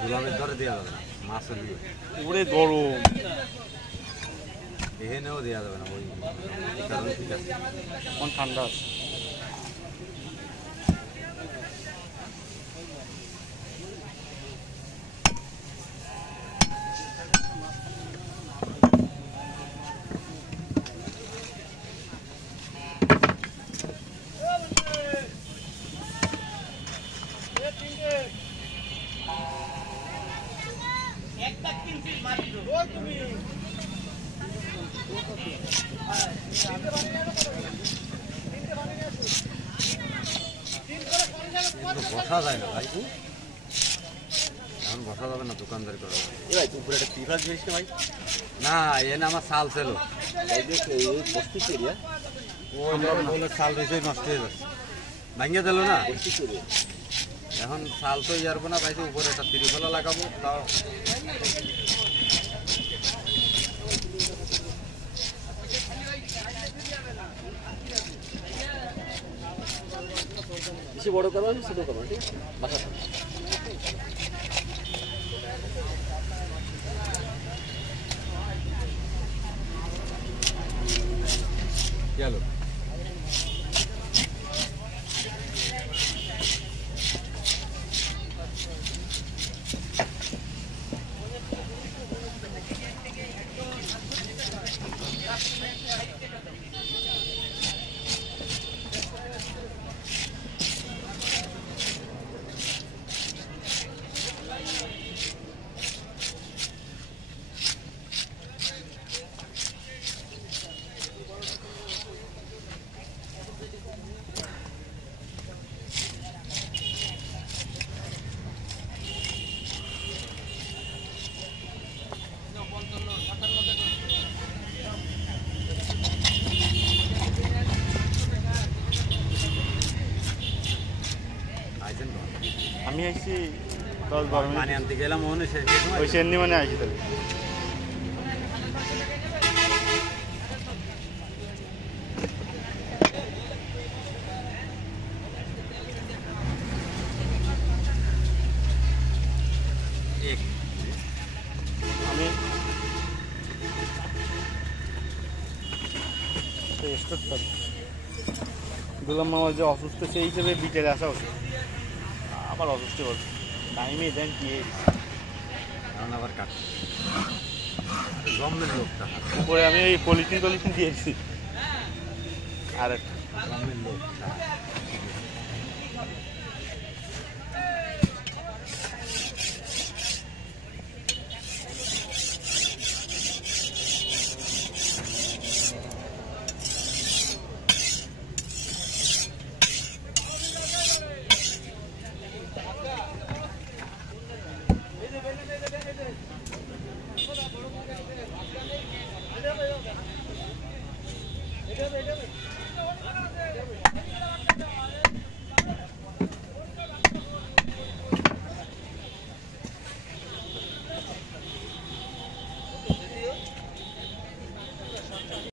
গোলামের ধরে দেওয়া যাবে না, মাছের দিয়ে পুরে গরম এখানেও দেওয়া যাবে না, ওই কারণে ঠিক আছে। এখন ঠান্ডা আছে। বসা যায় না ভাই, এখন বসা যাবে না, দোকানদারি করা যাবে ভাই উপরে একটা টিফাস জিনিস ভাই না। এনে আমার চাল ছিল, ওই চাল রয়েছে নষ্ট হয়ে যাচ্ছে, ভাঙিয়ে দিল না। এখন চাল তো ইয়ারবো না পাইছে, উপরে একটা তিরিফলা লাগাবো, তাও বেশি বড় করো ছোট করো, ঠিক বাসা গেল। আমি আইছি 10-12 মিনিট পানি আনতে গেলাম, মনে ওই সেন্নি মানে আইছি তাহলে। আমি গোলাম মামা যে অসুস্থ সেই হিসেবে বিকেলে আসা উচিত, আবার অসুস্থ বলছে টাইমে দেন কি এখন আবার কাট গমের লোকটা, উপরে আমি ওই পলিথিন দিয়েছি আর গমের লোকটা